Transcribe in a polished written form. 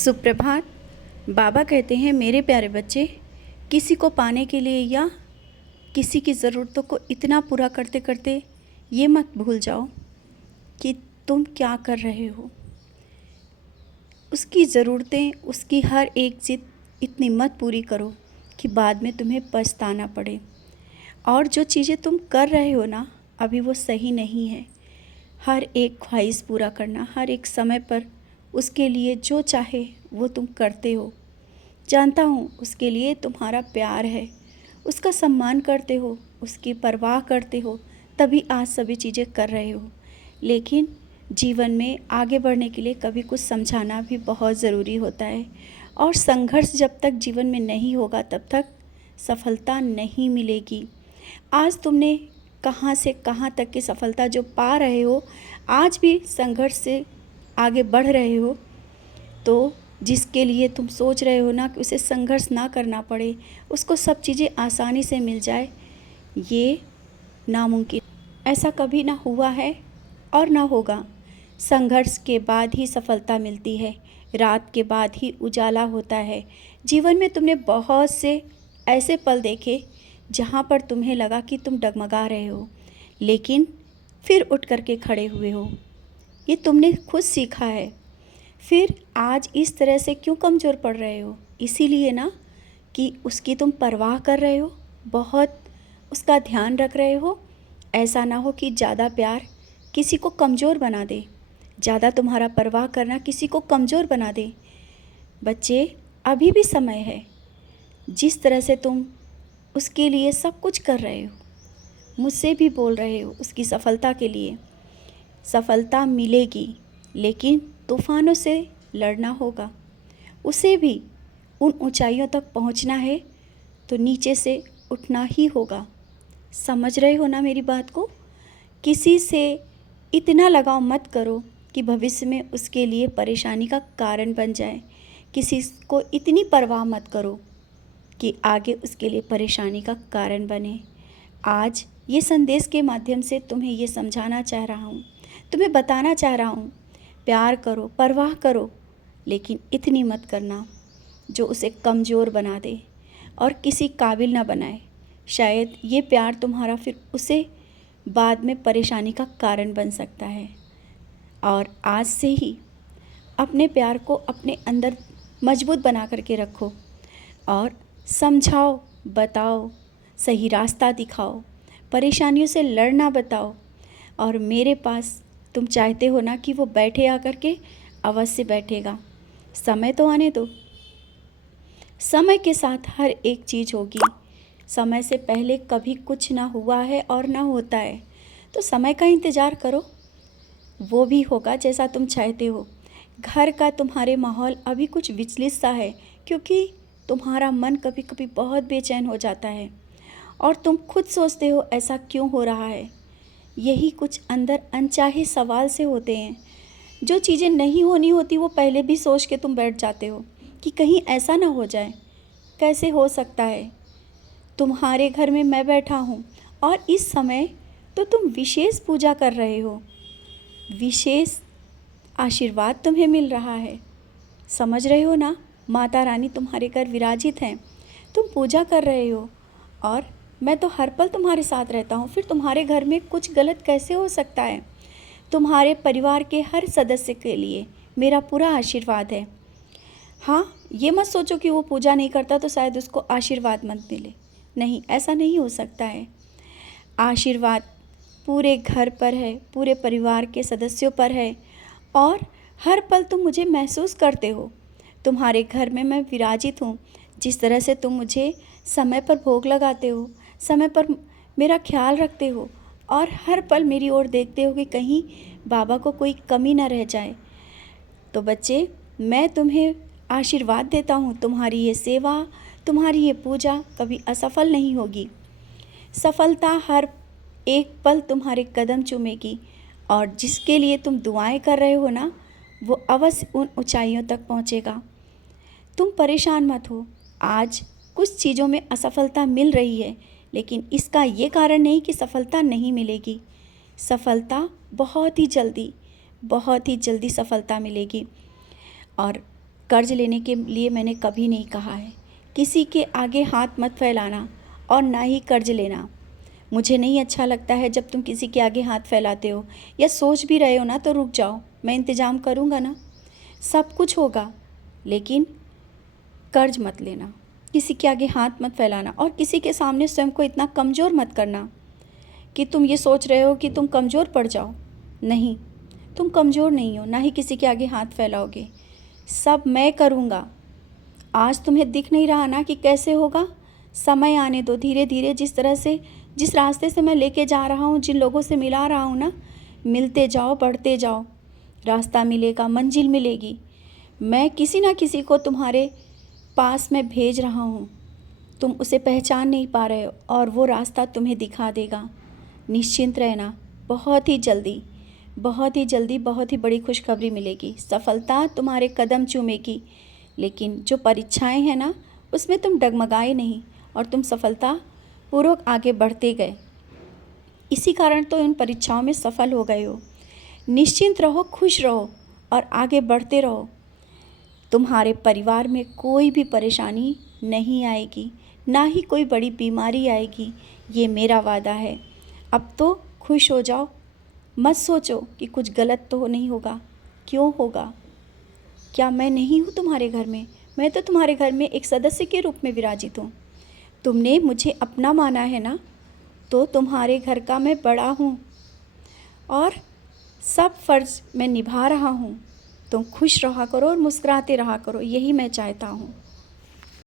सुप्रभात। बाबा कहते हैं, मेरे प्यारे बच्चे, किसी को पाने के लिए या किसी की ज़रूरतों को इतना पूरा करते करते ये मत भूल जाओ कि तुम क्या कर रहे हो। उसकी ज़रूरतें, उसकी हर एक ज़िद इतनी मत पूरी करो कि बाद में तुम्हें पछताना पड़े। और जो चीज़ें तुम कर रहे हो ना, अभी वो सही नहीं है। हर एक ख्वाहिश पूरा करना, हर एक समय पर उसके लिए जो चाहे वो तुम करते हो। जानता हूँ उसके लिए तुम्हारा प्यार है, उसका सम्मान करते हो, उसकी परवाह करते हो, तभी आज सभी चीज़ें कर रहे हो। लेकिन जीवन में आगे बढ़ने के लिए कभी कुछ समझाना भी बहुत ज़रूरी होता है। और संघर्ष जब तक जीवन में नहीं होगा तब तक सफलता नहीं मिलेगी। आज तुमने कहाँ से कहाँ तक की सफलता जो पा रहे हो, आज भी संघर्ष से आगे बढ़ रहे हो, तो जिसके लिए तुम सोच रहे हो ना कि उसे संघर्ष ना करना पड़े, उसको सब चीज़ें आसानी से मिल जाए, ये नामुमकिन। ऐसा कभी ना हुआ है और ना होगा। संघर्ष के बाद ही सफलता मिलती है, रात के बाद ही उजाला होता है। जीवन में तुमने बहुत से ऐसे पल देखे जहाँ पर तुम्हें लगा कि तुम डगमगा रहे हो, लेकिन फिर उठ करके खड़े हुए हो। ये तुमने खुद सीखा है। फिर आज इस तरह से क्यों कमज़ोर पड़ रहे हो? इसीलिए ना कि उसकी तुम परवाह कर रहे हो, बहुत उसका ध्यान रख रहे हो। ऐसा ना हो कि ज़्यादा प्यार किसी को कमज़ोर बना दे, ज़्यादा तुम्हारा परवाह करना किसी को कमज़ोर बना दे। बच्चे, अभी भी समय है। जिस तरह से तुम उसके लिए सब कुछ कर रहे हो, मुझसे भी बोल रहे हो उसकी सफलता के लिए, सफलता मिलेगी, लेकिन तूफ़ानों से लड़ना होगा। उसे भी उन ऊंचाइयों तक पहुंचना है तो नीचे से उठना ही होगा। समझ रहे हो ना मेरी बात को? किसी से इतना लगाव मत करो कि भविष्य में उसके लिए परेशानी का कारण बन जाए। किसी को इतनी परवाह मत करो कि आगे उसके लिए परेशानी का कारण बने। आज ये संदेश के माध्यम से तुम्हें ये समझाना चाह रहा हूँ, तुम्हें बताना चाह रहा हूँ, प्यार करो, परवाह करो, लेकिन इतनी मत करना जो उसे कमज़ोर बना दे और किसी काबिल ना बनाए। शायद ये प्यार तुम्हारा फिर उसे बाद में परेशानी का कारण बन सकता है। और आज से ही अपने प्यार को अपने अंदर मजबूत बना करके रखो और समझाओ, बताओ, सही रास्ता दिखाओ, परेशानियों से लड़ना बताओ। और मेरे पास तुम चाहते हो ना कि वो बैठे आकर के, अवश्य बैठेगा। समय तो आने दो, समय के साथ हर एक चीज़ होगी। समय से पहले कभी कुछ ना हुआ है और ना होता है, तो समय का इंतज़ार करो, वो भी होगा जैसा तुम चाहते हो। घर का तुम्हारे माहौल अभी कुछ विचलित सा है, क्योंकि तुम्हारा मन कभी कभी बहुत बेचैन हो जाता है और तुम खुद सोचते हो ऐसा क्यों हो रहा है। यही कुछ अंदर अनचाहे सवाल से होते हैं। जो चीज़ें नहीं होनी होती वो पहले भी सोच के तुम बैठ जाते हो कि कहीं ऐसा ना हो जाए। कैसे हो सकता है? तुम्हारे घर में मैं बैठा हूँ और इस समय तो तुम विशेष पूजा कर रहे हो, विशेष आशीर्वाद तुम्हें मिल रहा है। समझ रहे हो ना? माता रानी तुम्हारे घर विराजित हैं, तुम पूजा कर रहे हो और मैं तो हर पल तुम्हारे साथ रहता हूँ। फिर तुम्हारे घर में कुछ गलत कैसे हो सकता है? तुम्हारे परिवार के हर सदस्य के लिए मेरा पूरा आशीर्वाद है। हाँ, ये मत सोचो कि वो पूजा नहीं करता तो शायद उसको आशीर्वाद मत मिले। नहीं, ऐसा नहीं हो सकता है। आशीर्वाद पूरे घर पर है, पूरे परिवार के सदस्यों पर है और हर पल तुम मुझे महसूस करते हो। तुम्हारे घर में मैं विराजित हूँ। जिस तरह से तुम मुझे समय पर भोग लगाते हो, समय पर मेरा ख्याल रखते हो और हर पल मेरी ओर देखते हो कि कहीं बाबा को कोई कमी ना रह जाए। तो बच्चे, मैं तुम्हें आशीर्वाद देता हूँ, तुम्हारी ये सेवा, तुम्हारी ये पूजा कभी असफल नहीं होगी। सफलता हर एक पल तुम्हारे कदम चूमेगी और जिसके लिए तुम दुआएं कर रहे हो ना, वो अवश्य उन ऊंचाइयों तक पहुँचेगा। तुम परेशान मत हो। आज कुछ चीज़ों में असफलता मिल रही है, लेकिन इसका ये कारण नहीं कि सफलता नहीं मिलेगी। सफलता बहुत ही जल्दी सफलता मिलेगी। और कर्ज लेने के लिए मैंने कभी नहीं कहा है। किसी के आगे हाथ मत फैलाना और ना ही कर्ज लेना। मुझे नहीं अच्छा लगता है जब तुम किसी के आगे हाथ फैलाते हो, या सोच भी रहे हो ना तो रुक जाओ, मैं इंतज़ाम करूँगा ना, सब कुछ होगा। लेकिन कर्ज मत लेना, किसी के आगे हाथ मत फैलाना, और किसी के सामने स्वयं को इतना कमज़ोर मत करना कि तुम ये सोच रहे हो कि तुम कमज़ोर पड़ जाओ। नहीं, तुम कमज़ोर नहीं हो, ना ही किसी के आगे हाथ फैलाओगे। सब मैं करूँगा। आज तुम्हें दिख नहीं रहा ना कि कैसे होगा? समय आने दो, धीरे धीरे जिस तरह से, जिस रास्ते से मैं लेके जा रहा हूँ, जिन लोगों से मिला रहा हूँ ना, मिलते जाओ, बढ़ते जाओ, रास्ता मिलेगा, मंजिल मिलेगी। मैं किसी ना किसी को तुम्हारे पास में भेज रहा हूँ, तुम उसे पहचान नहीं पा रहे हो, और वो रास्ता तुम्हें दिखा देगा। निश्चिंत रहना, बहुत ही जल्दी, बहुत ही जल्दी बहुत ही बड़ी खुशखबरी मिलेगी। सफलता तुम्हारे कदम चूमेगी। लेकिन जो परीक्षाएं हैं ना, उसमें तुम डगमगाए नहीं और तुम सफलता पूर्वक आगे बढ़ते गए। इसी कारण तो इन परीक्षाओं में सफल हो गए हो। निश्चिंत रहो, खुश रहो और आगे बढ़ते रहो। तुम्हारे परिवार में कोई भी परेशानी नहीं आएगी, ना ही कोई बड़ी बीमारी आएगी, ये मेरा वादा है। अब तो खुश हो जाओ, मत सोचो कि कुछ गलत तो नहीं होगा। क्यों होगा? क्या मैं नहीं हूँ तुम्हारे घर में? मैं तो तुम्हारे घर में एक सदस्य के रूप में विराजित हूँ। तुमने मुझे अपना माना है ना, तो तुम्हारे घर का मैं बड़ा हूँ और सब फ़र्ज़ मैं निभा रहा हूँ। तुम खुश रहा करो और मुस्कुराते रहा करो, यही मैं चाहता हूँ।